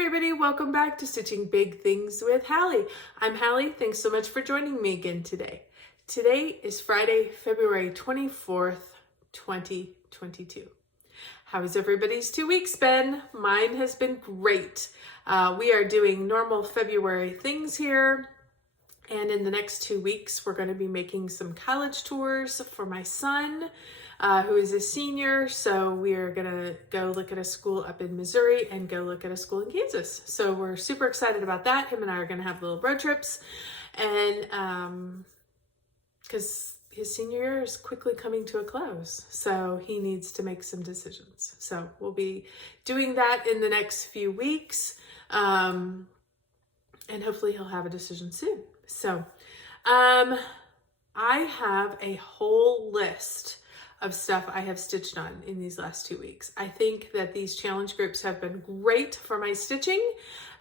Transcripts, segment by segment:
everybody, welcome back to Stitching Big Things with Hallie. I'm Hallie, thanks so much for joining me again today. Today is Friday, February 24th, 2022. How has everybody's 2 weeks been? Mine has been great. We are doing normal February things here. And in the next 2 weeks, we're going to be making some college tours for my son, who is a senior. So we are going to go look at a school up in Missouri and go look at a school in Kansas. So we're super excited about that. Him and I are going to have little road trips. And because his senior year is quickly coming to a close, so he needs to make some decisions. So we'll be doing that in the next few weeks. And hopefully he'll have a decision soon. So I have a whole list of stuff I have stitched on in these last 2 weeks. I think that these challenge groups have been great for my stitching.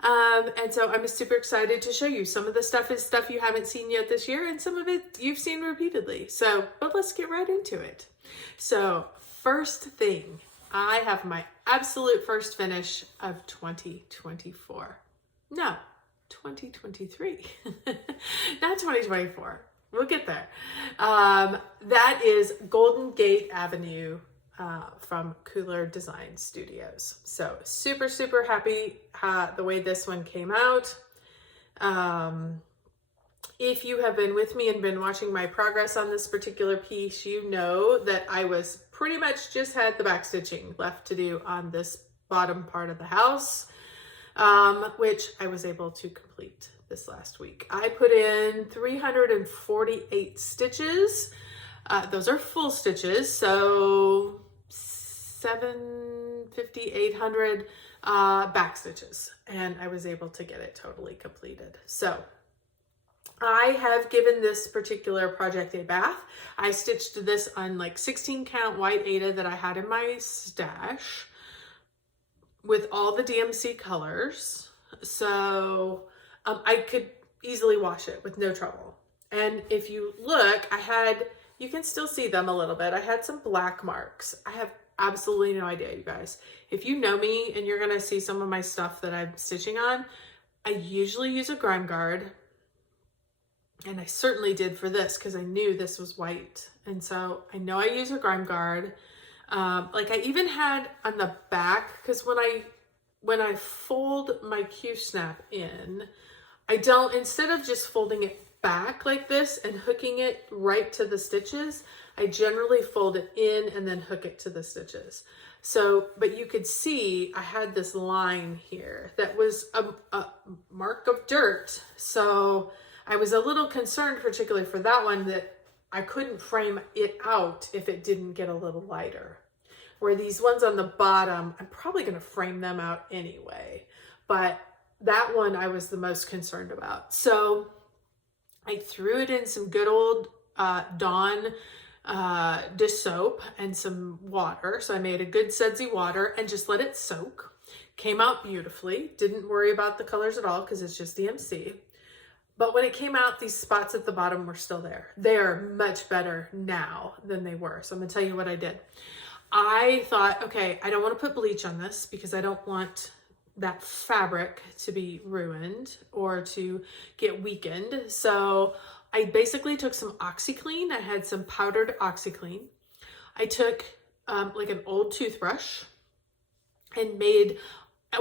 And so I'm super excited to show you. Some of the stuff is stuff you haven't seen yet this year, and some of it you've seen repeatedly. So, but let's get right into it. So first thing, I have my absolute first finish of 2024. No, 2023, not 2024. We'll get there. That is Golden Gate Avenue from Cooler Design Studios. So super, super happy the way this one came out. If you have been with me and been watching my progress on this particular piece, you know that I was pretty much just had the back stitching left to do on this bottom part of the house, which I was able to complete this last week. I put in 348 stitches. Those are full stitches, so 750, 800 back stitches, and I was able to get it totally completed. So I have given this particular project a bath. I stitched this on like 16 count white Aida that I had in my stash with all the DMC colors. So I could easily wash it with no trouble. And if you look, you can still see them a little bit. I had some black marks. I have absolutely no idea, you guys. If you know me and you're gonna see some of my stuff that I'm stitching on, I usually use a grime guard. And I certainly did for this because I knew this was white. And so I know I use a grime guard. Like I even had on the back, because when I fold my Q-snap in, instead of just folding it back like this and hooking it right to the stitches, I generally fold it in and then hook it to the stitches. So, but you could see I had this line here that was a mark of dirt. So I was a little concerned, particularly for that one, that I couldn't frame it out if it didn't get a little lighter. Where these ones on the bottom, I'm probably going to frame them out anyway. But that one I was the most concerned about. So I threw it in some good old Dawn dish soap and some water. So I made a good sudsy water and just let it soak. Came out beautifully. Didn't worry about the colors at all because it's just DMC. But when it came out, these spots at the bottom were still there. They are much better now than they were. So I'm going to tell you what I did. I thought, okay, I don't want to put bleach on this because I don't want that fabric to be ruined or to get weakened. So I basically took some OxyClean. I had some powdered OxyClean. I took like an old toothbrush and made,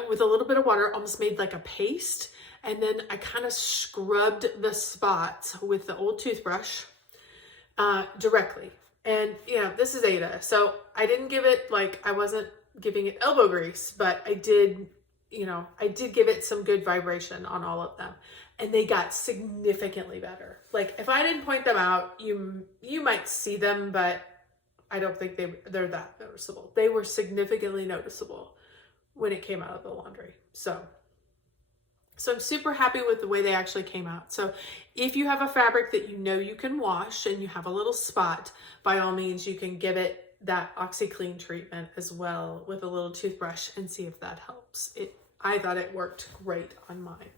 with a little bit of water, almost made like a paste. And then I kind of scrubbed the spots with the old toothbrush directly. And, you know, this is Aida. So I didn't give it, like, I wasn't giving it elbow grease, but I did, you know, I did give it some good vibration on all of them. And they got significantly better. Like, if I didn't point them out, you might see them, but I don't think they're that noticeable. They were significantly noticeable when it came out of the laundry. So I'm super happy with the way they actually came out. So if you have a fabric that you know you can wash and you have a little spot, by all means, you can give it that OxyClean treatment as well with a little toothbrush and see if that helps. I thought it worked great on mine.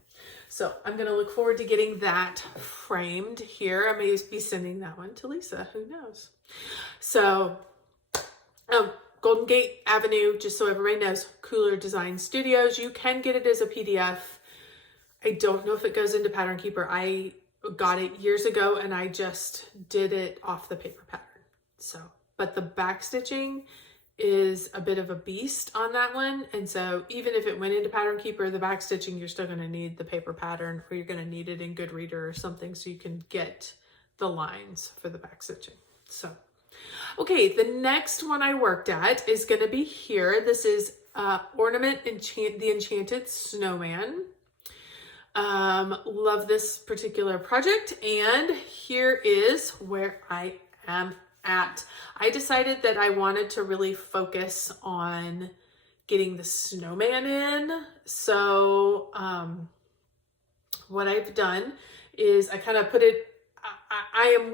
So I'm going to look forward to getting that framed here. I may be sending that one to Lisa, who knows? So Golden Gate Avenue, just so everybody knows, Cooler Design Studios. You can get it as a PDF. I don't know if it goes into Pattern Keeper. I got it years ago and I just did it off the paper pattern. So, but the back stitching is a bit of a beast on that one. And so even if it went into Pattern Keeper, the back stitching, you're still going to need the paper pattern, or you're going to need it in Goodreader or something so you can get the lines for the back stitching. So, okay, the next one I worked at is going to be here. This is Ornament Enchant, the Enchanted Snowman. Love this particular project, and here is where I am at. I decided that I wanted to really focus on getting the snowman in. So what I've done is I kind of put it, I'm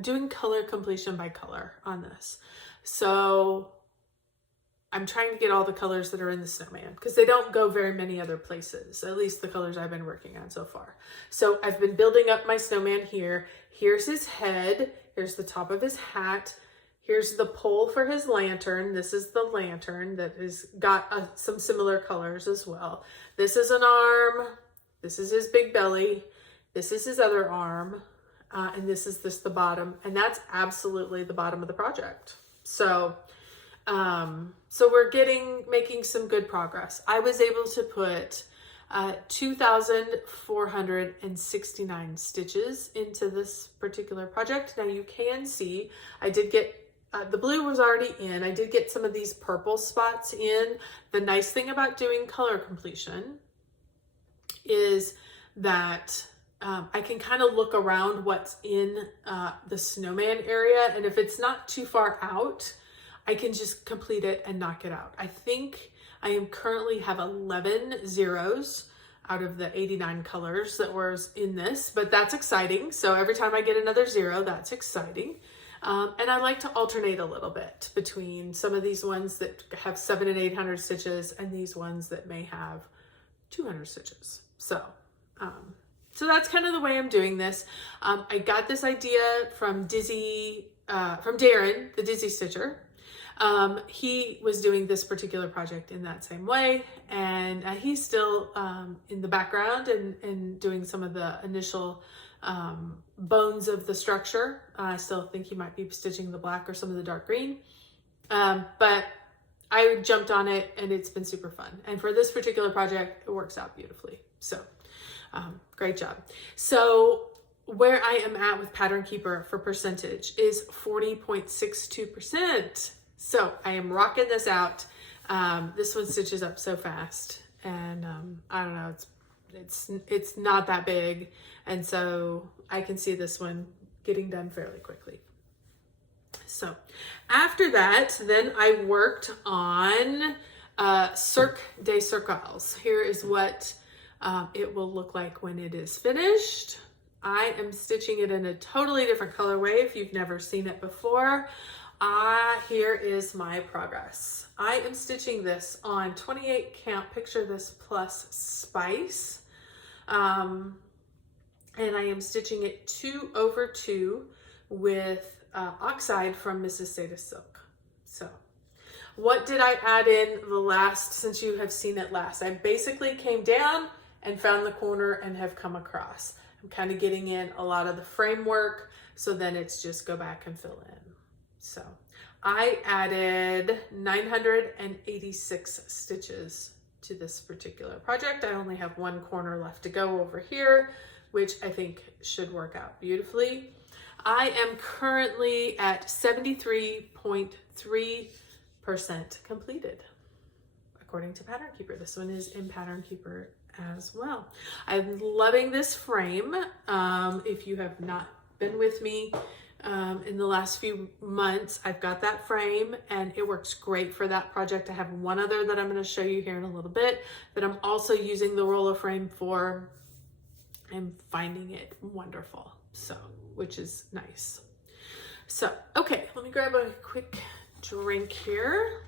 doing color completion by color on this. So I'm trying to get all the colors that are in the snowman because they don't go very many other places, at least the colors I've been working on so far. So I've been building up my snowman here. Here's his head. Here's the top of his hat. Here's the pole for his lantern. This is the lantern that has got some similar colors as well. This is an arm. This is his big belly. This is his other arm. And this is the bottom. And that's absolutely the bottom of the project. So we're making some good progress. I was able to put 2,469 stitches into this particular project. Now you can see I did get, the blue was already in. I did get some of these purple spots in. The nice thing about doing color completion is that I can kind of look around what's in the snowman area. And if it's not too far out, I can just complete it and knock it out. I think I currently have 11 zeros out of the 89 colors that was in this, but that's exciting. So every time I get another zero, that's exciting. And I like to alternate a little bit between some of these ones that have 700 and 800 stitches and these ones that may have 200 stitches. So that's kind of the way I'm doing this. I got this idea from Darren, the Dizzy Stitcher. He was doing this particular project in that same way, and he's still in the background and doing some of the initial bones of the structure. I still think he might be stitching the black or some of the dark green, but I jumped on it and it's been super fun. And for this particular project, it works out beautifully. So great job. So where I am at with Pattern Keeper for percentage is 40.62%. So I am rocking this out. This one stitches up so fast, and I don't know, it's not that big, and so I can see this one getting done fairly quickly. So after that, then I worked on Cirque des Circles. Here is what it will look like when it is finished. I am stitching it in a totally different colorway if you've never seen it before. Here is my progress. I am stitching this on 28 count, picture this, plus spice. And I am stitching it 2/2 with oxide from Mrs. Seda Silk. So what did I add in since you have seen it last? I basically came down and found the corner and have come across. I'm kind of getting in a lot of the framework, so then it's just go back and fill in. So I added 986 stitches to this particular project. I only have one corner left to go over here, which I think should work out beautifully. I am currently at 73.3% completed, according to Pattern Keeper. This one is in Pattern Keeper as well. I'm loving this frame. If you have not been with me in the last few months, I've got that frame and it works great for that project. I have one other that I'm going to show you here in a little bit that I'm also using the roller frame for. I'm finding it wonderful, so, which is nice. So, okay, let me grab a quick drink here.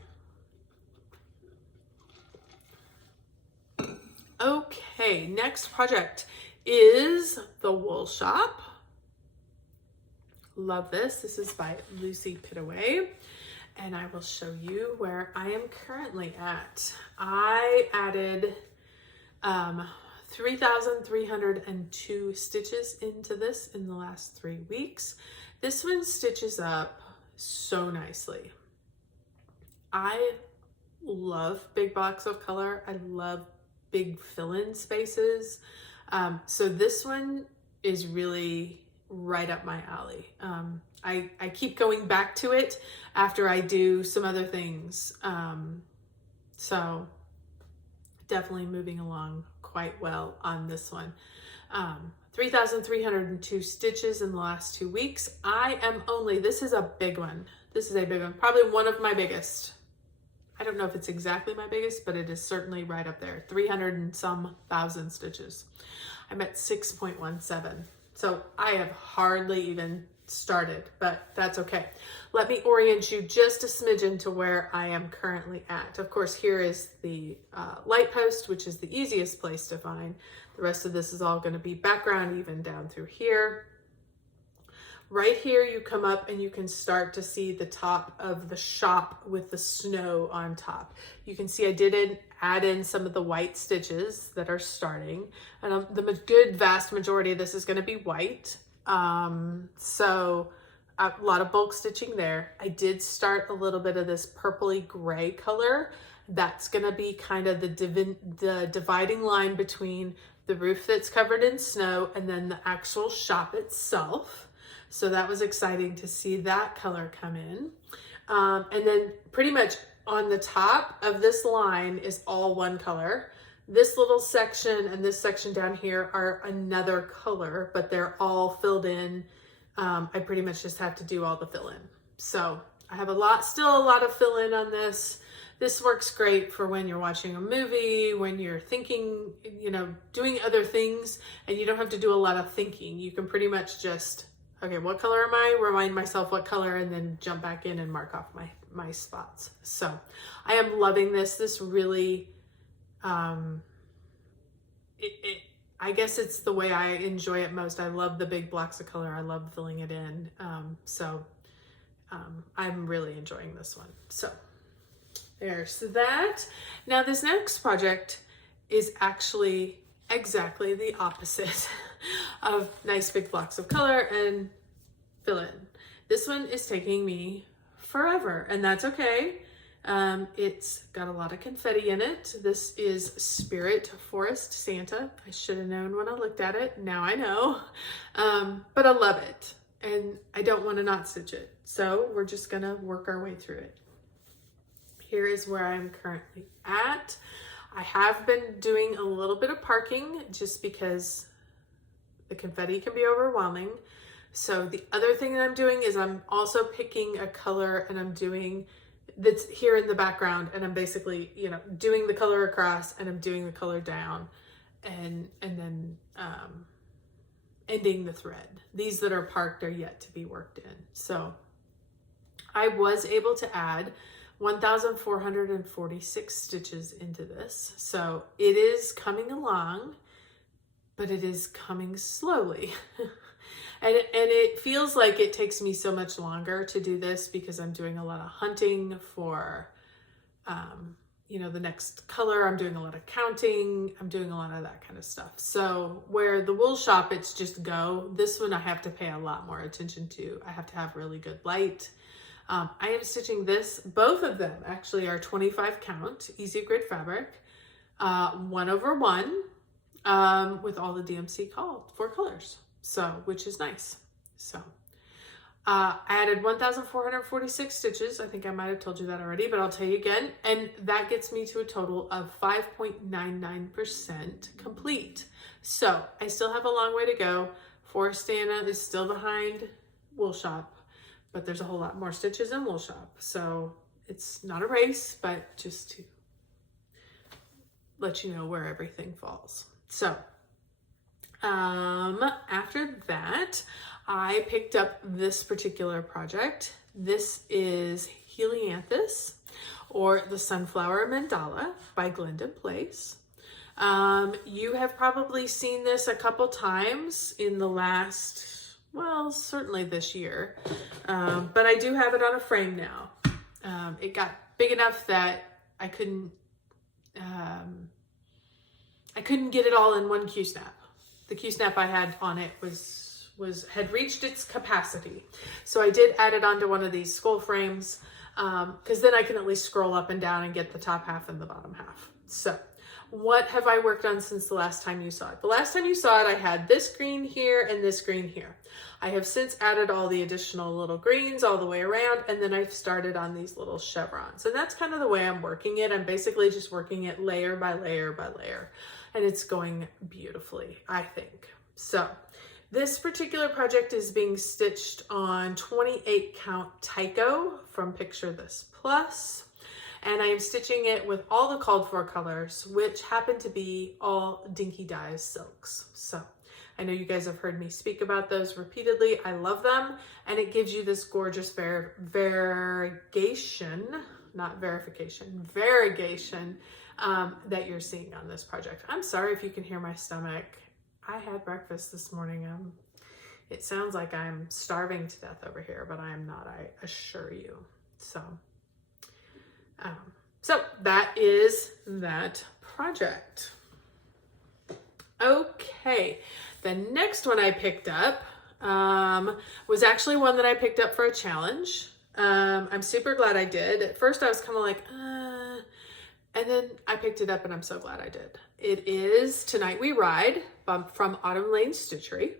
Okay, next project is the Wool Shop. Love this. This is by Lucy Pitaway. and I will show you where I am currently at. I added 3,302 stitches into this in the last 3 weeks. This one stitches up so nicely. I love big blocks of color. I love big fill-in spaces. So this one is really right up my alley. I keep going back to it after I do some other things. So definitely moving along quite well on this one. 3,302 stitches in the last 2 weeks. This is a big one. This is a big one, probably one of my biggest. I don't know if it's exactly my biggest, but it is certainly right up there. 300 and some thousand stitches. I'm at 6.17. So I have hardly even started, but that's okay. Let me orient you just a smidgen to where I am currently at. Of course, here is the light post, which is the easiest place to find. The rest of this is all going to be background, even down through here. Right here, you come up and you can start to see the top of the shop with the snow on top. You can see I did add in some of the white stitches that are starting, and the good vast majority of this is going to be white. So a lot of bulk stitching there. I did start a little bit of this purpley gray color. That's going to be kind of the dividing line between the roof that's covered in snow and then the actual shop itself. So that was exciting to see that color come in. And then pretty much on the top of this line is all one color. This little section and this section down here are another color, but they're all filled in. I pretty much just have to do all the fill in. So I have still a lot of fill in on this. This works great for when you're watching a movie, when you're thinking, doing other things, and you don't have to do a lot of thinking. You can pretty much just, okay, what color am I? Remind myself what color, and then jump back in and mark off my spots. So I am loving this. This really, I guess it's the way I enjoy it most. I love the big blocks of color. I love filling it in. I'm really enjoying this one. So there's that. Now this next project is actually exactly the opposite of nice big blocks of color and fill in. This one is taking me forever, and that's okay. It's got a lot of confetti in it. This is Spirit Forest Santa. I should have known when I looked at it. Now I know. But I love it, and I don't want to not stitch it. So we're just gonna work our way through it. Here is where I'm currently at. I have been doing a little bit of parking just because the confetti can be overwhelming. So the other thing that I'm doing is I'm also picking a color, and I'm doing that's here in the background, and I'm basically, doing the color across, and I'm doing the color down, and then ending the thread. These that are parked are yet to be worked in. So I was able to add 1,446 stitches into this. So it is coming along, but it is coming slowly. And it feels like it takes me so much longer to do this because I'm doing a lot of hunting for, the next color. I'm doing a lot of counting. I'm doing a lot of that kind of stuff. So where the wool shop, it's just go. This one I have to pay a lot more attention to. I have to have really good light. I am stitching this. Both of them actually are 25 count, easy grid fabric, 1/1, with all the DMC for colors. So, which is nice. So, I added 1,446 stitches. I think I might have told you that already, but I'll tell you again. And that gets me to a total of 5.99% complete. So I still have a long way to go. Forest Santa is still behind Wool Shop, but there's a whole lot more stitches in Wool Shop. So it's not a race, but just to let you know where everything falls. So after that, I picked up this particular project. This is Helianthus, or the Sunflower Mandala by Glendon Place. You have probably seen this a couple times in the last, well, certainly this year, but I do have it on a frame now. it got big enough that I couldn't get it all in one Q-snap. The Q-snap I had on it had reached its capacity. So I did add it onto one of these scroll frames, because then I can at least scroll up and down and get the top half and the bottom half. So what have I worked on since the last time you saw it? The last time you saw it, I had this green here and this green here. I have since added all the additional little greens all the way around, and then I've started on these little chevrons. And that's kind of the way I'm working it. I'm basically just working it layer by layer by layer, and it's going beautifully, I think. So this particular project is being stitched on 28 count Tyco from Picture This Plus. And I am stitching it with all the called for colors, which happen to be all Dinky Dyes silks. So I know you guys have heard me speak about those repeatedly. I love them. And it gives you this gorgeous variegation, not verification, variegation that you're seeing on this project. I'm sorry if you can hear my stomach. I had breakfast this morning. It sounds like I'm starving to death over here, but I am not, I assure you. So that is that project. Okay, the next one I picked up was actually one that I picked up for a challenge. I'm super glad I did. At first I was kind of like, and then I picked it up and I'm so glad I did. It is Tonight We Ride from Autumn Lane Stitchery.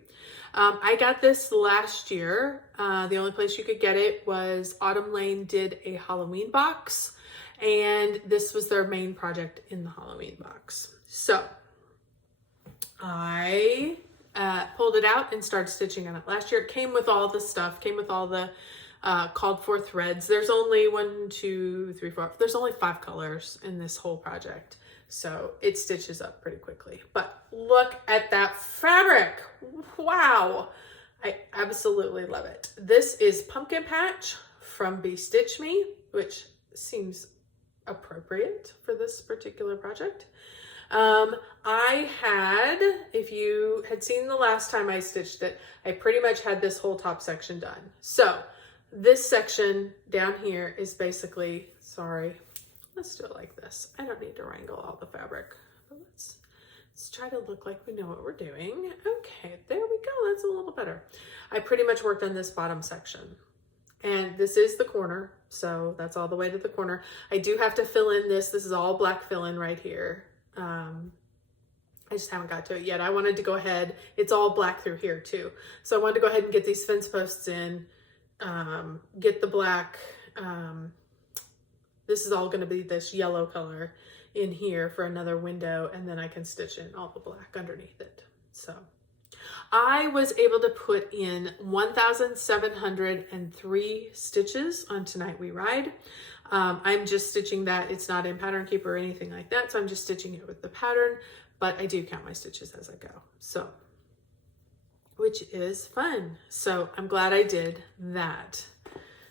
I got this last year. The only place you could get it was Autumn Lane did a Halloween box, and this was their main project in the Halloween box. So I pulled it out and started stitching on it. Last year it came with all the stuff, came with all the called for threads. There's only there's only 5 colors in this whole project. So it stitches up pretty quickly, but look at that fabric. Wow. I absolutely love it. This is Pumpkin Patch from Be Stitch Me, which seems appropriate for this particular project. I had, if you had seen the last time I stitched it, I pretty much had this whole top section done. So this section down here is basically, let's do it like this. I don't need to wrangle all the fabric, but let's try to look like we know what we're doing. Okay, there we go. That's a little better. I pretty much worked on this bottom section, and this is the corner. So that's all the way to the corner. I do have to fill in this. This is all black fill in right here. I just haven't got to it yet. I wanted to go ahead. It's all black through here too. So I wanted to go ahead and get these fence posts in, get the black, this is all going to be this yellow color in here for another window, and then I can stitch in all the black underneath it. So I was able to put in 1,703 stitches on Tonight We Ride. I'm just stitching that. It's not in Pattern Keeper or anything like that, so I'm just stitching it with the pattern, but I do count my stitches as I go. So, which is fun. So I'm glad I did that.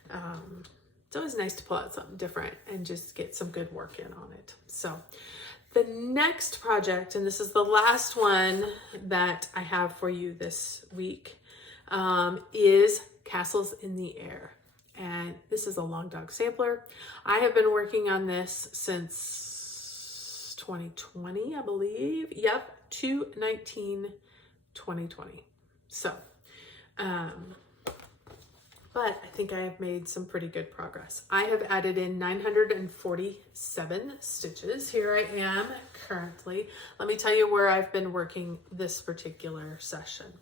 It's always nice to pull out something different and just get some good work in on it. So the next project, and this is the last one that I have for you this week, is Castles in the Air. And this is a long dog sampler. I have been working on this since 2020, I believe. Yep, 2/19/2020. So, but I think I have made some pretty good progress. I have added in 947 stitches. Here I am currently. Let me tell you where I've been working this particular session.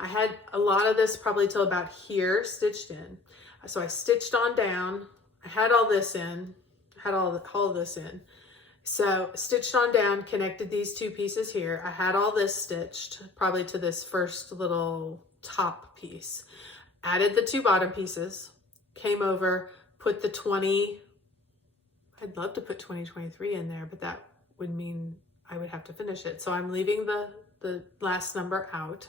I had a lot of this probably till about here stitched in. So I stitched on down. I had all this in, had all this in. So stitched on down, connected these 2 pieces here. I had all this stitched probably to this first little top piece. Added the 2 bottom pieces, came over, put the 20, I'd love to put 2023 in there, but that would mean I would have to finish it. So I'm leaving the last number out.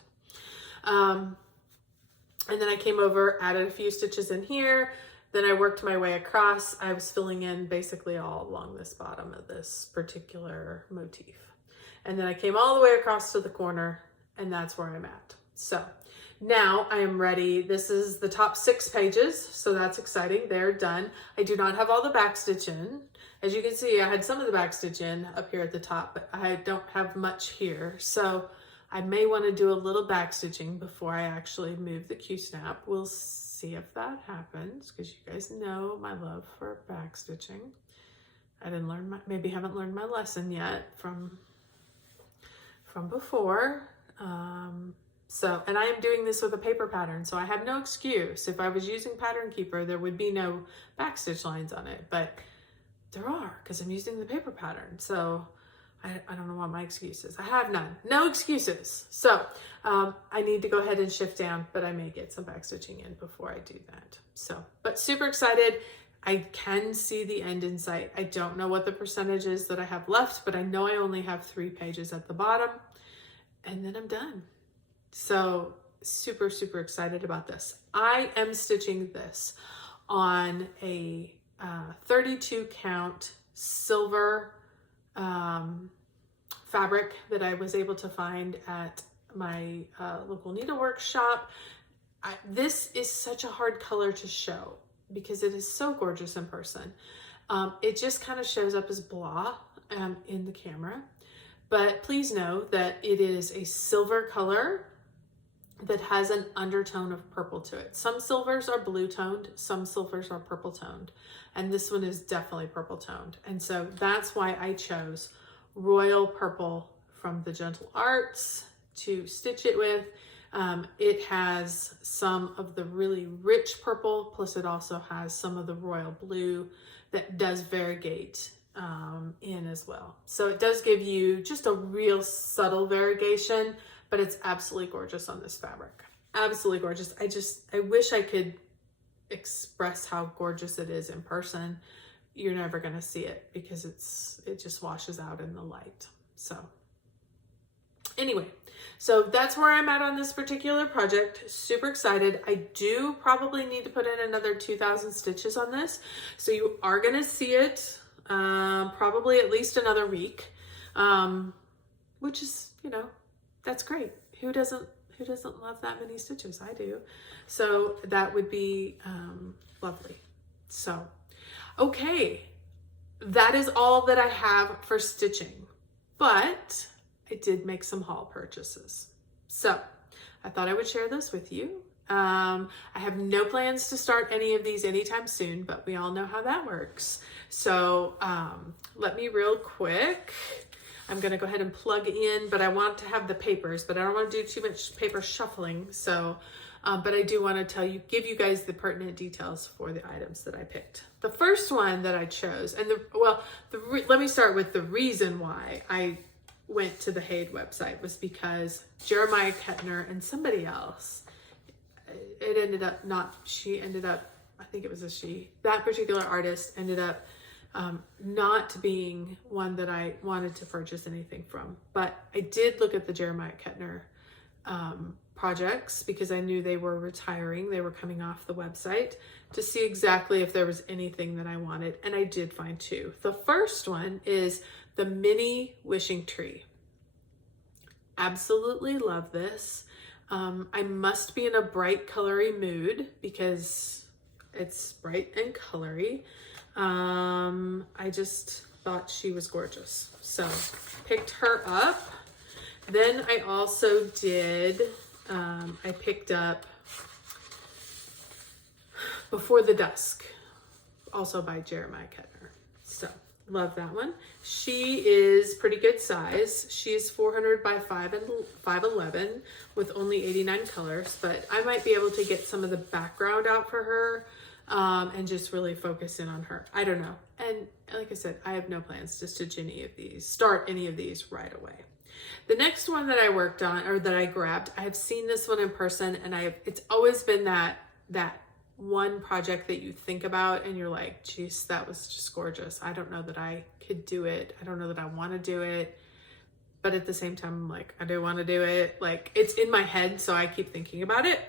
And then I came over, added a few stitches in here. Then I worked my way across. I was filling in basically all along this bottom of this particular motif. And then I came all the way across to the corner, and that's where I'm at. So Now I am ready. This is the top 6 pages, so that's exciting. They're done. I do not have all the backstitch in. As you can see, I had some of the backstitch in up here at the top, but I don't have much here. So I may want to do a little backstitching before I actually move the Q-snap. We'll see if that happens, because you guys know my love for backstitching. I didn't learn maybe haven't learned my lesson yet from before. And I am doing this with a paper pattern, so I have no excuse. If I was using Pattern Keeper, there would be no backstitch lines on it, but there are, because I'm using the paper pattern. So I don't know what my excuse is. I have none. No excuses. So I need to go ahead and shift down, but I may get some backstitching in before I do that. So, but super excited. I can see the end in sight. I don't know what the percentage is that I have left, but I know I only have 3 pages at the bottom, and then I'm done. So super, super excited about this. I am stitching this on a 32 count silver fabric that I was able to find at my local needlework shop. This is such a hard color to show because it is so gorgeous in person. It just kind of shows up as blah in the camera, but please know that it is a silver color that has an undertone of purple to it. Some silvers are blue toned, some silvers are purple toned, and this one is definitely purple toned. And so that's why I chose royal purple from the Gentle Arts to stitch it with. It has some of the really rich purple, plus it also has some of the royal blue that does variegate in as well. So it does give you just a real subtle variegation, but it's absolutely gorgeous on this fabric. Absolutely gorgeous. I wish I could express how gorgeous it is in person. You're never gonna see it because it just washes out in the light. So anyway, so that's where I'm at on this particular project. Super excited. I do probably need to put in another 2,000 stitches on this. So you are gonna see it probably at least another week, which is, that's great. Who doesn't love that many stitches? I do. So that would be lovely. So, okay, that is all that I have for stitching, but I did make some haul purchases. So I thought I would share this with you. I have no plans to start any of these anytime soon, but we all know how that works. So let me real quick, I'm gonna go ahead and plug in, but I want to have the papers, but I don't want to do too much paper shuffling. So, but I do want to give you guys the pertinent details for the items that I picked. The first one that I chose, and let me start with the reason why I went to the Haid website was because Jeremiah Kettner and somebody else, I think it was a she, that particular artist ended up not being one that I wanted to purchase anything from. But I did look at the Jeremiah Kettner projects because I knew they were retiring. They were coming off the website to see exactly if there was anything that I wanted. And I did find 2. The first one is the mini wishing tree. Absolutely love this. I must be in a bright colory mood because it's bright and colory. I just thought she was gorgeous. So picked her up. Then I also did, I picked up Before the Dusk, also by Jeremiah Kettner. So love that one. She is pretty good size. She's 400 by 511 with only 89 colors, but I might be able to get some of the background out for her and just really focus in on her. I don't know. And like I said, I have no plans to start any of these right away. The next one that I worked on, or that I grabbed, I have seen this one in person, and it's always been that one project that you think about and you're like, geez, that was just gorgeous. I don't know that I could do it. I don't know that I want to do it. But at the same time, I'm like, I do want to do it. Like, it's in my head, so I keep thinking about it.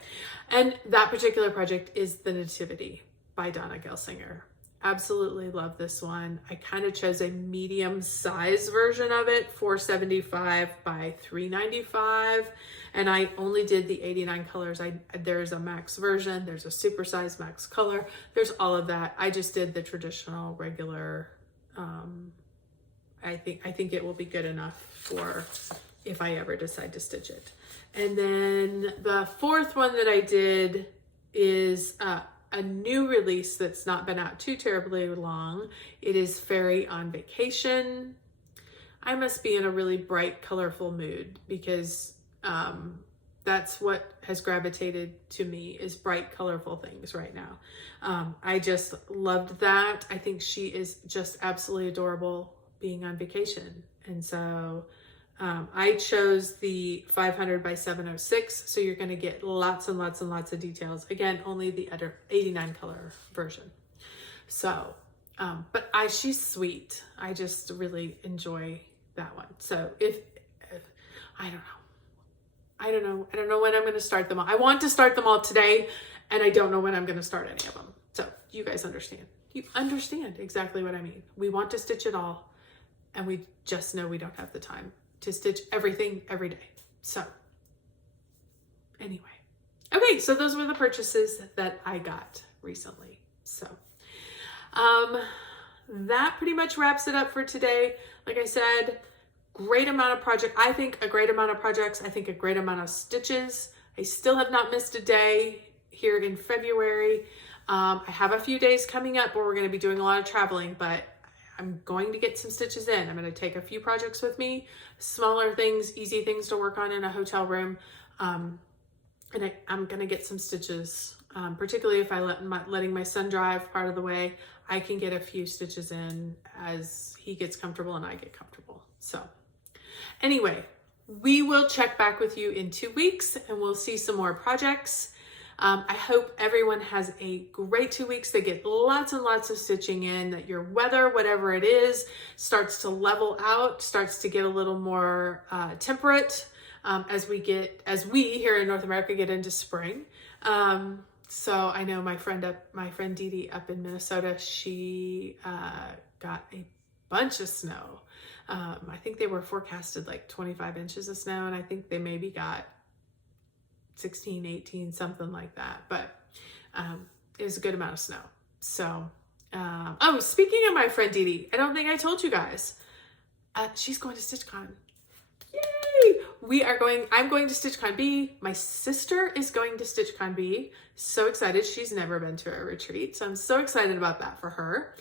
And that particular project is The Nativity by Donna Gelsinger. Absolutely love this one. I kind of chose a medium size version of it, 475 by 395. And I only did the 89 colors. There's a max version, there's a super size max color, there's all of that. I just did the traditional regular. I think it will be good enough for if I ever decide to stitch it. And then the fourth one that I did is a new release that's not been out too terribly long. It is Fairy on Vacation. I must be in a really bright, colorful mood because that's what has gravitated to me, is bright, colorful things right now. I just loved that. I think she is just absolutely adorable being on vacation. And so I chose the 500 by 706, so you're going to get lots and lots and lots of details. Again, only the other 89 color version. So, but she's sweet. I just really enjoy that one. So I don't know when I'm going to start them all. I want to start them all today, and I don't know when I'm going to start any of them. So you guys understand. You understand exactly what I mean. We want to stitch it all, and we just know we don't have the time to stitch everything every day. So anyway, okay, so those were the purchases that I got recently. So that pretty much wraps it up for today. Like I said, great amount of project. I think a great amount of projects. I think a great amount of stitches. I still have not missed a day here in February. I have a few days coming up where we're going to be doing a lot of traveling, but I'm going to get some stitches in. I'm going to take a few projects with me, smaller things, easy things to work on in a hotel room. And I'm going to get some stitches, particularly if letting my son drive part of the way. I can get a few stitches in as he gets comfortable and I get comfortable. So anyway, we will check back with you in 2 weeks and we'll see some more projects. I hope everyone has a great 2 weeks. They get lots and lots of stitching in, that your weather, whatever it is, starts to level out, starts to get a little more temperate as we here in North America get into spring. So I know my friend Dee Dee up in Minnesota, she got a bunch of snow. I think they were forecasted like 25 inches of snow, and I think they maybe got 16, 18, something like that. But it was a good amount of snow. So, oh, speaking of my friend Dee Dee, I don't think I told you guys, she's going to StitchCon. Yay! I'm going to StitchCon B. My sister is going to StitchCon B. So excited. She's never been to a retreat. So I'm so excited about that for her.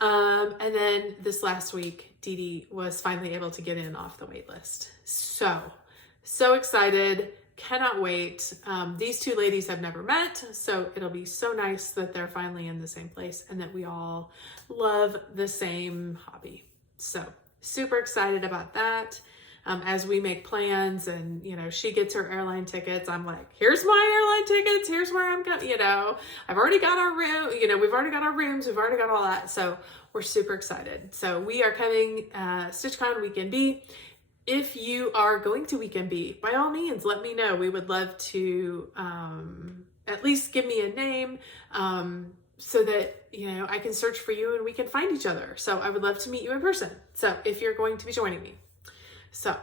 And then this last week, Dee Dee was finally able to get in off the wait list. So excited. Cannot wait. These two ladies have never met, so it'll be so nice that they're finally in the same place and that we all love the same hobby. So super excited about that. As we make plans and, she gets her airline tickets, I'm like, here's my airline tickets. Here's where I'm going, I've already got our room, we've already got our rooms. We've already got all that. So we're super excited. So we are coming, StitchCon Weekend B. If you are going to Weekend B, by all means, let me know. We would love to at least give me a name so that, I can search for you and we can find each other. So I would love to meet you in person. So if you're going to be joining me. So,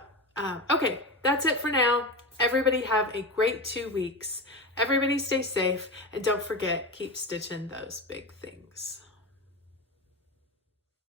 okay, that's it for now. Everybody have a great 2 weeks. Everybody stay safe. And don't forget, keep stitching those big things.